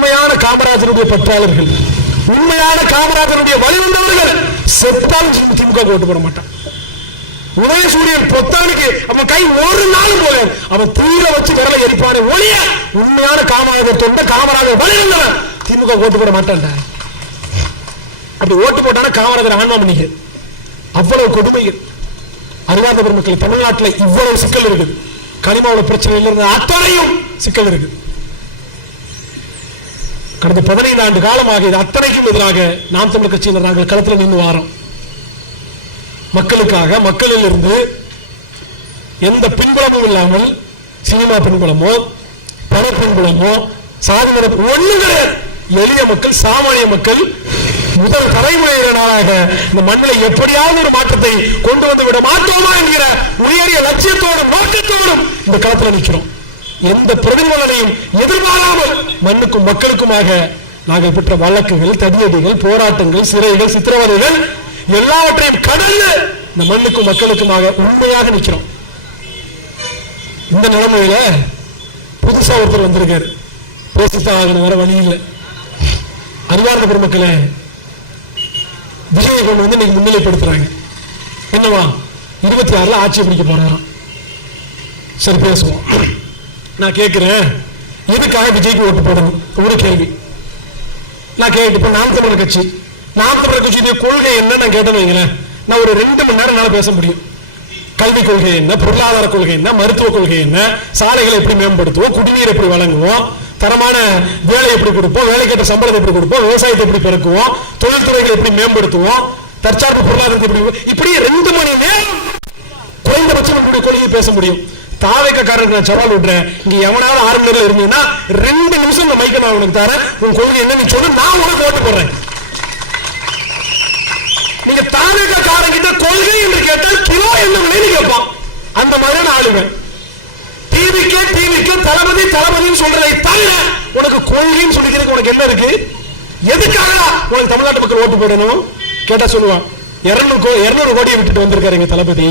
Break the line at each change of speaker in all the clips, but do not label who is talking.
உண்மையான காமராஜருடைய பற்றாளர்கள் உண்மையான காமராஜருடைய வழிவந்தவர்கள் செத்தாலும் திமுக ஓட்டு போட மாட்டான். உதயசூரியன் பொத்தானுக்கு அவன் கை ஒரு நாளும் போல அவன் தீர வச்சு விரலை எரிப்பானே ஒளிய உண்மையான காமராஜர் தொண்ட காமராஜர் வழிவந்தவன் திமுக ஓட்டு போட மாட்டான் அப்படி ஓட்டு போட்டானா காமராஜர் ஆன்மா பண்ணிக்க அவ்வளவு கொடுமைகள். அறிவார்ந்த பெருமக்கள் தமிழ்நாட்டில் இவ்வளவு சிக்கல் இருக்குது. கனிமாவோட பிரச்சனையில இருந்து அத்தனையும் சிக்கல் இருக்குது. கடந்த பதினைந்து ஆண்டு காலமாக இது அத்தனைக்கும் எதிராக நாம் தமிழ் கட்சியினர் நாங்கள் களத்தில் நின்று வாரோம். மக்களுக்காக மக்களில் இருந்து எந்த பின்புலமும் இல்லாமல் சினிமா பின்புலமோ பண பின்புலமோ சாதிமர ஒண்ணு கிடையாது. எளிய மக்கள் சாமானிய மக்கள் முதல் தலைமுறையினராக இந்த மண்ணில் எப்படியாவது ஒரு மாற்றத்தை கொண்டு வந்து விட மாட்டோமா என்கிற உயரிய லட்சியத்தோடும் நோக்கத்தோடும் இந்த களத்தில் நிற்கிறோம். எந்த பிரதிபலனையும் எதிர்பாராமல் மண்ணுக்கும் மக்களுக்குமாக நாங்கள் பெற்ற வழக்குகள் தடியடிகள் போராட்டங்கள் சிறைகள் சித்திரவதைகள் எல்லாவற்றையும் கடந்து இந்த மண்ணுக்கும் மக்களுக்குமாக உண்மையாக நிற்கிறோம். இந்த நிலைமையில புதுசா ஒருத்தர் வந்திருக்காரு. பேசித்தான் ஆகணும் வேற வழி இல்லை. அறிவார்ந்த பெருமக்களே விஜயை கொண்டு வந்து இன்னைக்கு முன்னிலைப்படுத்துறாங்க. என்னவா? இருபத்தி ஆறுல ஆட்சி பிடிக்க போறாராம். சரி பேசுவோம். நான் கேட்குறேன் எதுக்காக விஜய்க்கு ஓட்டு போடணும்? ஒரு கேள்வி. நான் கேட்டு இப்போ நாம் தமிழர் கட்சி. நாம் தமிழர் கட்சியுடைய கொள்கை என்ன? நான் கேட்டேன்னு வைங்களேன். நான் ஒரு ரெண்டு மணி நேரம் என்னால் பேச முடியும். கல்வி கொள்கை என்ன? பொருளாதார கொள்கை என்ன? மருத்துவ கொள்கை என்ன? சாலைகளை எப்படி மேம்படுத்துவோம்? குடிநீர் எப்படி வழங்குவோம்? தரமான வேலை எப்படி கொடுப்போம்? வேலைக்கேற்ற சம்பளத்தை எப்படி கொடுப்போம்? விவசாயத்தை எப்படி பெருக்குவோம்? தொழில்துறைகளை எப்படி மேம்படுத்துவோம்? தற்சார்பு பொருளாதாரத்தை எப்படி இப்படி ரெண்டு மணி நேரம் குறைந்தபட்சம் நம்முடைய கொள்கையை பேச முடியும். தாவைக்காரருக்கு நான் சவால் விடுறேன். இங்க எவனாவது ஆறு மணி இருந்தீங்கன்னா ரெண்டு நிமிஷம் இந்த மைக்க நான் உனக்கு தரேன். உன் கொள்கை என்ன நீ சொல்லு நான் உனக்கு ஓட்டு போடுறேன். நீங்க தாவேக்காரங்கிட்ட கொள்கை என்று கேட்டால் கிலோ என்ன விலைன்னு கேட்பான். அந்த மாதிரியான ஆளுங்க. டிவிக்கே டிவிக்கே தளபதி தளபதின்னு சொல்றதை தவிர உனக்கு கொள்கைன்னு சொல்லிக்கிறதுக்கு உனக்கு என்ன இருக்கு? எதுக்காக உனக்கு தமிழ்நாட்டு மக்கள் ஓட்டு போடணும்? கேட்டா சொல்லுவான் இருநூறு இருநூறு கோடியை விட்டுட்டு வந்திருக்காரு எங்க தளபதி.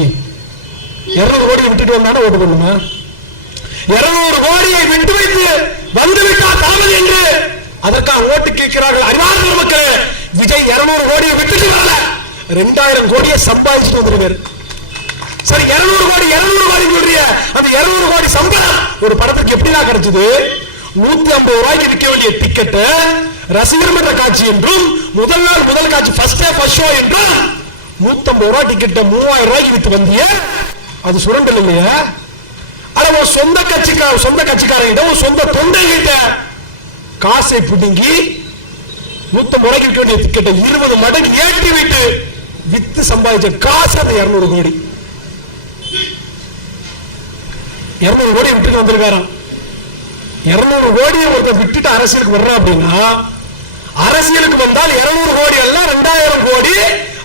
இருநூறு கோடி விட்டுட்டு வந்தாலும் ஓட்டு போடணுமா? இருநூறு கோடியை விட்டு வைத்து வந்துவிட்டால் விட்டார் என்று. அதற்காக ஓட்டு கேட்கிறார்கள் அறிவார்ந்த மக்கள். விஜய் இருநூறு கோடியை விட்டுட்டு வரல. ரெண்டாயிரம் கோடியை சம்பாதிச்சுட்டு வந்துருவாரு. சரி இருநூறு கோடி இருநூறு கோடி சொல்றிய. அந்த இருநூறு கோடி சம்பளம் ஒரு படத்துக்கு எப்படிலாம் கிடைச்சது? நூத்தி ஐம்பது ரூபாய்க்கு விற்க வேண்டிய டிக்கெட் ரசிகர் மன்ற காட்சி என்றும் முதல் நாள் முதல் காட்சி ஃபர்ஸ்ட் டே ஃபர்ஸ்ட் ஷோ என்றும் நூத்தி ஐம்பது ரூபாய் டிக்கெட்டை மூவாயிரம் ரூபாய்க்கு வித்து வந்திய. அது சுரண்டல் இல்லையா? ஆனா உன் சொந்த கட்சிக்கார சொந்த கட்சிக்காரங்கிட்ட உன் சொந்த தொண்டைகிட்ட காசை பிடுங்கி நூத்தம்பது முறைக்கு விற்க வேண்டிய டிக்கெட்டை இருபது மடங்கு ஏற்றி விட்டு வித்து சம்பாதிச்ச காசு அந்த இருநூறு கோடி. இருநூறு கோடி விட்டுட்டு வந்திருக்காராம். இருநூறு கோடியை ஒருத்தர் விட்டுட்டு அரசியலுக்கு வர்றான் அப்படின்னா அரசியலுக்கு வந்தால் இருநூறு கோடி எல்லாம் ரெண்டாயிரம் கோடி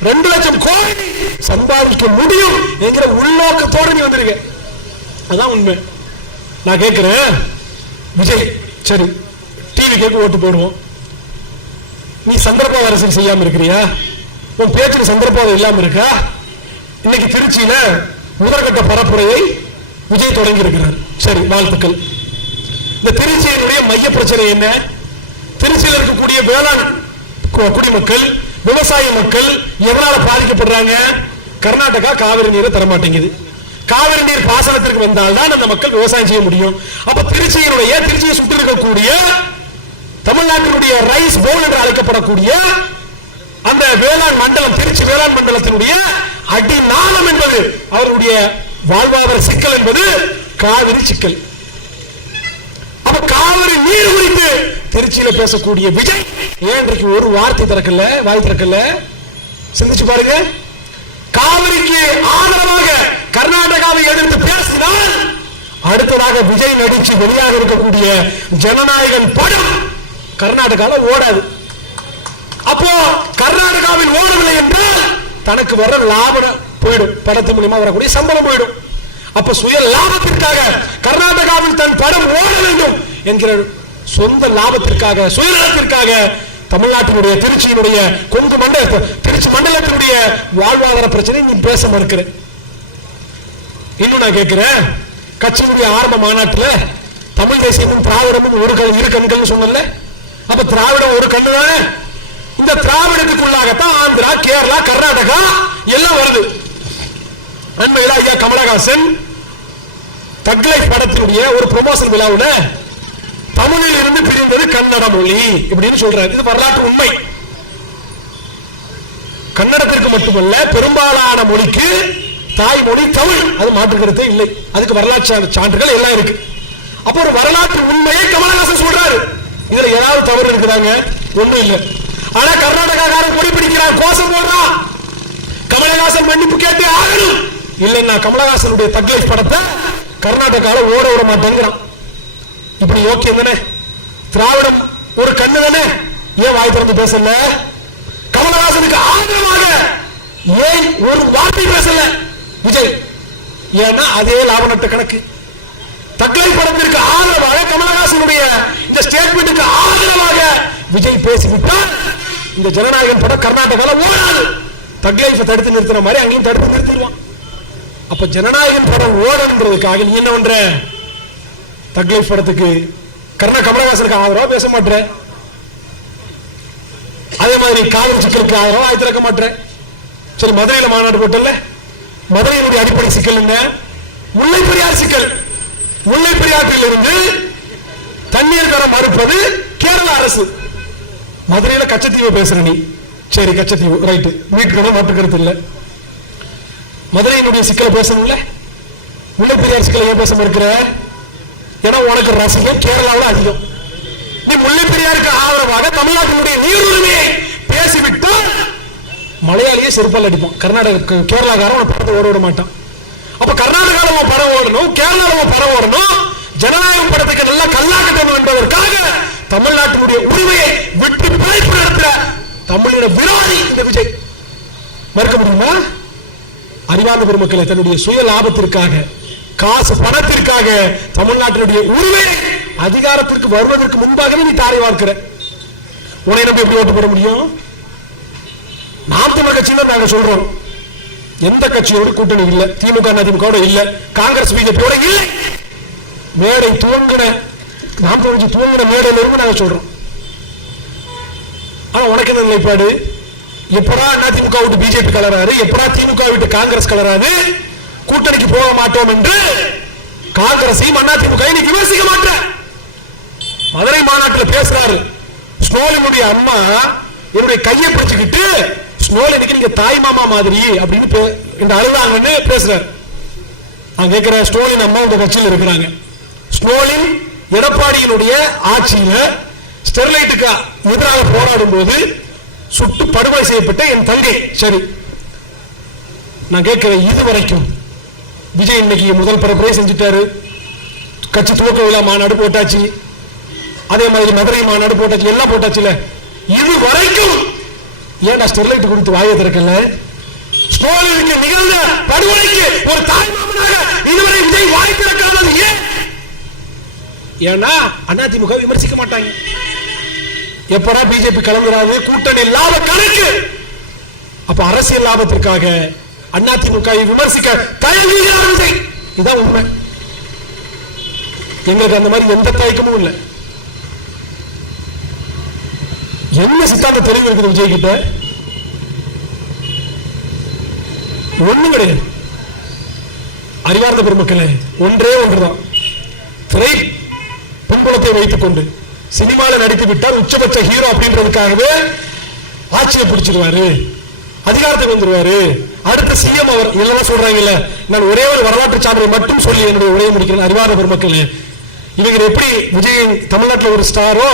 ரெண்டு லட்சம் கோடி சம்பாதிக்க முடியும் என்கிற உள்நோக்கத்தோடு நீ வந்திருக்க. அதான் உண்மை. நான் கேட்குறேன். விஜய் சரி டிவி கேட்க ஓட்டு போடுவோம். நீ சந்தர்ப்ப அரசியல் செய்யாமல் இருக்கிறியா? உன் பேச்சுக்கு சந்தர்ப்பம் இல்லாமல் இருக்கா? இன்னைக்கு திருச்சியில முதற்கட்ட பரப்புரையை விஜய் தொடங்கி இருக்கிறார் சரி வாழ்த்துக்கள். இந்த திருச்சியினுடைய மைய பிரச்சனை என்ன? திருச்சியில் இருக்கக்கூடிய வேளாண் குடிமக்கள் விவசாய மக்கள் எதனால பாதிக்கப்படுறாங்க? கர்நாடகா காவிரி நீரை தரமாட்டேங்குது. காவிரி நீர் பாசனத்திற்கு வந்தால்தான் அந்த மக்கள் விவசாயம் செய்ய முடியும். அப்ப திருச்சியினுடைய திருச்சியை சுற்றி இருக்கக்கூடிய தமிழ்நாட்டினுடைய ரைஸ் பவுல் என்று அழைக்கப்படக்கூடிய அந்த வேளாண் மண்டலம் திருச்சி வேளாண் மண்டலத்தினுடைய அடிநாளம் என்பது அவருடைய வாழ்வாதார சிக்கல் என்பது காவிரி சிக்கல். அப்ப காவிரி நீர் குறித்து திருச்சியில பேசக்கூடிய விஜய் ஏன் இன்றைக்கு ஒரு வார்த்தை திறக்கல வாய் திறக்கல? சிந்திச்சு பாருங்க. காவிரிக்கு ஆதரவாக கர்நாடகாவை எதிர்த்து பேசினால் அடுத்ததாக விஜய் நடிச்சு வெளியாக இருக்கக்கூடிய ஜனநாயகன் படம் கர்நாடகால ஓடாது. அப்போ கர்நாடகாவில் ஓடவில்லை என்றால் தனக்கு வர லாபம் போயிடும். படத்து மூலியமா வரக்கூடிய சம்பளம் போயிடும். அப்ப சுய லாபத்திற்காக கர்நாடகாவில் தன் படம் ஓட வேண்டும் என்கிற சொந்த லாபத்திற்காக சுயநலத்திற்காக தமிழ்நாட்டினுடைய திருச்சியினுடைய கொங்கு மண்டல திருச்சி மண்டலத்தினுடைய வாழ்வாதார பிரச்சனை நீ பேச மறுக்கிற. இன்னும் நான் கேட்கிறேன். கட்சியினுடைய ஆரம்ப மாநாட்டுல தமிழ் தேசியமும் திராவிடமும் ஒரு கண் இரு கண்கள் சொன்னல அப்ப திராவிடம் ஒரு கண்ணு தானே? இந்த திராவிடத்துக்குள்ளாகத்தான் ஆந்திரா கேரளா கர்நாடகா எல்லாம் வருது. அண்மையில் ஐயா கமலஹாசன் தக்லை படத்தினுடைய ஒரு ப்ரொமோஷன் விழாவுல தமிழில் இருந்து பிரிந்தது கன்னட மொழி இப்படின்னு சொல்றாரு. இது வரலாற்று உண்மை. கன்னடத்திற்கு மட்டுமல்ல பெரும்பாலான மொழிக்கு தாய்மொழி தமிழ். அது மாற்று இல்லை. அதுக்கு வரலாற்று சான்றுகள் எல்லாம் இருக்கு. அப்ப ஒரு வரலாற்று உண்மையை கமலஹாசன் சொல்றாரு. இதுல ஏதாவது தவறு இருக்குதாங்க? ஒண்ணும் இல்லை. ஆனா கர்நாடகாக்காரன் மொழி பிடிக்கிறான். கோஷம் போடுறான் கமலஹாசன் மன்னிப்பு கேட்டு ஆகணும். இல்லைன்னா கமலஹாசனுடைய தக்லைஃப் படத்தை கர்நாடகாவில் ஓட விட மாட்டேங்கிறான். இப்படி யோக்கியம் தானே? திராவிடம் ஒரு கண்ணு தானே? ஏன் வாய் திறந்து பேசல? கமலஹாசனுக்கு ஆதரவாக ஏன் ஒரு வார்த்தை பேசல? விஜய் ஏன்னா அதே லாப நட்ட கணக்கு. தக்கலை படத்திற்கு ஆதரவாக கமலஹாசனுடைய இந்த ஸ்டேட்மெண்ட்டுக்கு ஆதரவாக விஜய் பேசிவிட்டால் இந்த ஜனநாயகம் படம் கர்நாடகாவில் ஓடாது. தக்லைஃபை தடுத்து நிறுத்தின மாதிரி அங்கேயும் தடுத்து நிறுத்திடுவான். அப்ப ஜனநாயகம் படம் ஓடணுன்றதுக்காக நீ என்ன பண்ற? தக்லைஃப் படத்துக்கு கர்ண கமலஹாசனுக்கு ஆதரவா பேச மாட்டேற அதே மாதிரி காவிரி சிக்கலுக்கு ஆதரவா ஆய் திறக்க மாட்டேற சரி மதுரையில் மாநாடு போட்டல மதுரையினுடைய அடிப்படை சிக்கல் என்ன? முல்லை பெரியார் சிக்கல். முல்லை பெரியாற்றில் இருந்து தண்ணீர் தர மறுப்பது கேரள அரசு. மதுரையில கச்சத்தீவு பேசுற நீ. சரி கச்சத்தீவு. ரைட்டு மீட்கணும் மாற்று இல்லை இல்ல. மதுரையினுடைய சிக்கலை பேசணும்ல? முல்லை பெரியார் சிக்கலை ஏன் பேசாம இருக்கிற? ஏன்னா உனக்கு ரசிகம் கேரளாவில் அதிகம். நீ முல்லை பெரியாருக்கு ஆதரவாக தமிழ்நாட்டினுடைய நீர் உரிமையை பேசிவிட்டால் மலையாளியே செருப்பால் அடிப்போம் கர்நாடக கேரளாக்காரன் உன் படத்தை ஓட விட மாட்டான். அப்ப கர்நாடகாவில் உன் படம் ஓடணும் கேரளாவில் உன் படம் ஓடணும் ஜனநாயகம் படத்துக்கு நல்லா கல்லாக்கணும் என்பதற்காக தமிழ்நாட்டினுடைய உரிமையை விட்டு பிழைப்பு நடத்துற தமிழின விரோதி இந்த விஜய். மறுக்க முடியுமா? அறிவார்ந்த பெருமக்களை தன்னுடைய சுய லாபத்திற்காக காசு பணத்திற்காக தமிழ்நாட்டினுடைய உரிமை அதிகாரத்திற்கு வருவதற்கு முன்பாகவே நீ தாரை வார்க்கிற. உன்னை நம்ம எப்படி ஓட்டு போட முடியும்? நாம் தமிழ் கட்சியில நாங்க சொல்றோம். எந்த கட்சியோட கூட்டணி இல்ல திமுக அதிமுக இல்ல காங்கிரஸ் பிஜேபியோட இல்லை. மேடை துவங்கின நாம் தமிழ் துவங்கின மேடையில இருந்து நாங்க சொல்றோம். ஆனா உனக்கு என்ன நிலைப்பாடு? எப்படா அதிமுக விட்டு பிஜேபி கலராரு? எப்படா திமுக விட்டு காங்கிரஸ் கலராது கூட்டணிக்கு போக மாட்டோம் என்று காங்கிரசையும் அதிமுக விமர்சிக்க மாட்டேன் மதுரை மாநாட்டில் பேசுறாரு. ஸ்னோலினுடைய அம்மா என்னுடைய கையை பிடிச்சுக்கிட்டு ஸ்னோலினுக்கு நீங்க தாய் மாமா மாதிரி அப்படின்னு பே- இந்த அழுதாங்கன்னு பேசுறாரு. நான் கேட்கிறேன் ஸ்டோலின் அம்மா உங்க கட்சியில் இருக்கிறாங்க. ஸ்னோலின் எடப்பாடியினுடைய ஆட்சியில ஸ்டெர்லைட்டுக்கு எதிராக போராடும் போது சுட்டு படுகொலை செய்யப்பட்ட என் தங்கை. சரி. நான் கேட்கிறேன் இது வரைக்கும் விஜய் இன்னைக்கு முதல் பரப்புரை செஞ்சுட்டாரு. கட்சி துவக்க விழா மாநாடு போட்டாச்சு. அதே மாதிரி மதுரை மாநாடு போட்டாச்சு எல்லாம் போட்டாச்சுல. இது வரைக்கும் ஏன்டா ஸ்டெர்லைட் கொடுத்து வாயை திறக்கல? ஸ்டோலினுக்கு நிகழ்ந்த படுகொலைக்கு ஒரு தாய் மாமனாக இதுவரை விஜய் வாய் திறக்காதது ஏன்? ஏன்னா அதிமுக விமர்சிக்க மாட்டாங்க. எப்படா பிஜேபி கலந்துராது கூட்டணி இல்லாத கணக்கு. அப்ப அரசியல் லாபத்திற்காக அதிமுக திமுக விமர்சிக்க தயங்குகிறார் விஜய் இதான் உண்மை. எங்களுக்கு அந்த மாதிரி எந்த தயக்கமும் இல்லை. என்ன சித்தாந்த தெளிவு இருக்குது விஜய் கிட்ட ஒண்ணும் கிடையாது. அறிவார்ந்த பெருமக்களே ஒன்றே ஒன்றுதான். திரை பின்புலத்தை வைத்துக் கொண்டு சினிமாவில் நடித்து விட்டால் உச்சபட்ச ஹீரோ அப்படின்றதுக்காகவே ஆட்சியை பிடிச்சிருவாரு. அதிகாரத்துக்கு வந்துருவாரு. அடுத்த சிஎம் அவர் இல்லைன்னா சொல்றாங்கல்ல. நான் ஒரே ஒரு வரலாற்று சான்றை மட்டும் சொல்லி என்னுடைய உரையை முடிக்கிறேன். அறிவார்ந்த பெருமக்கள் இவங்க எப்படி விஜய் தமிழ்நாட்டில் ஒரு ஸ்டாரோ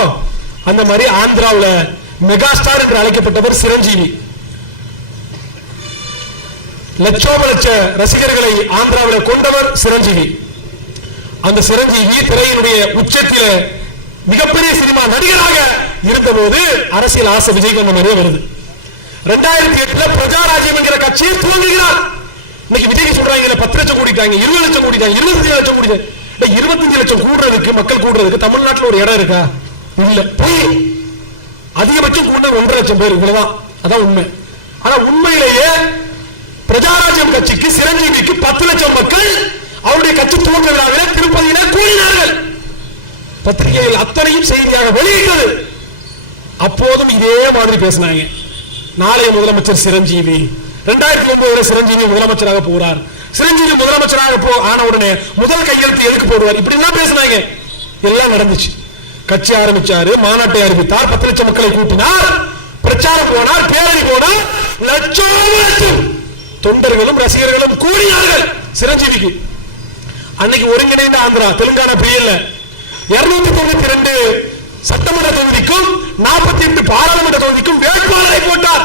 அந்த மாதிரி ஆந்திராவுல மெகா ஸ்டார் என்று அழைக்கப்பட்டவர் சிரஞ்சீவி. லட்சோப லட்ச ரசிகர்களை ஆந்திராவில் கொண்டவர் சிரஞ்சீவி. அந்த சிரஞ்சீவி திரையினுடைய உச்சத்தில் மிகப்பெரிய சினிமா நடிகராக இருந்தபோது அரசியல் ஆசை விஜயகாந்த் நிறைய வருது. ரெண்டாயிரத்தி எட்டுல பிரஜாராஜ்யம் என்கிற கட்சியை துவங்குகிறார். இன்னைக்கு விஜய் சொல்றாங்க பத்து லட்சம் கூட்டிட்டாங்க இருபது லட்சம் கூட்டிட்டாங்க இருபத்தஞ்சு லட்சம் கூட்டிட்டாங்க இருபத்தஞ்சு லட்சம் கூடுறதுக்கு மக்கள் கூடுறதுக்கு தமிழ்நாட்டில் ஒரு இடம் இருக்கா? இல்ல. போய் அதிகபட்சம் கூட ஒன்றரை லட்சம் பேர் இவ்வளவுதான். அதான் உண்மை. ஆனா உண்மையிலேயே பிரஜாராஜ்யம் கட்சிக்கு சிரஞ்சீவிக்கு பத்து லட்சம் மக்கள் அவருடைய கட்சி துவக்க விழாவிலே திருப்பதியில கூடினார்கள். பத்திரிகைகள் அத்தனையும் செய்தியாக வெளியிட்டது. அப்போதும் இதே மாதிரி பேசினாங்க. நாளைய முதலமைச்சர் சிரஞ்சீவி. ரெண்டாயிரத்தி ஒன்பது வரை சிரஞ்சீவி முதலமைச்சராக போறார். சிரஞ்சீவி முதலமைச்சராக போ ஆன உடனே முதல் கையெழுத்து எதுக்கு போடுவார்? இப்படி எல்லாம் பேசினாங்க. எல்லாம் நடந்துச்சு. கட்சி ஆரம்பிச்சாரு மாநாட்டை அறிவித்தார் பத்து லட்சம் மக்களை கூட்டினார். பிரச்சாரம் போனார் பேரணி போனார். லட்சம் லட்சம் தொண்டர்களும் ரசிகர்களும் கூடினார்கள் சிரஞ்சீவிக்கு. அன்னைக்கு ஒருங்கிணைந்த ஆந்திரா தெலுங்கானா பிரியல இருநூத்தி தொண்ணூத்தி ரெண்டு சட்டமன்ற தொகுதிக்கும் நாற்பத்தி எட்டு பாராளுமன்ற தொகுதிக்கும் வேட்பாளரை போட்டார்.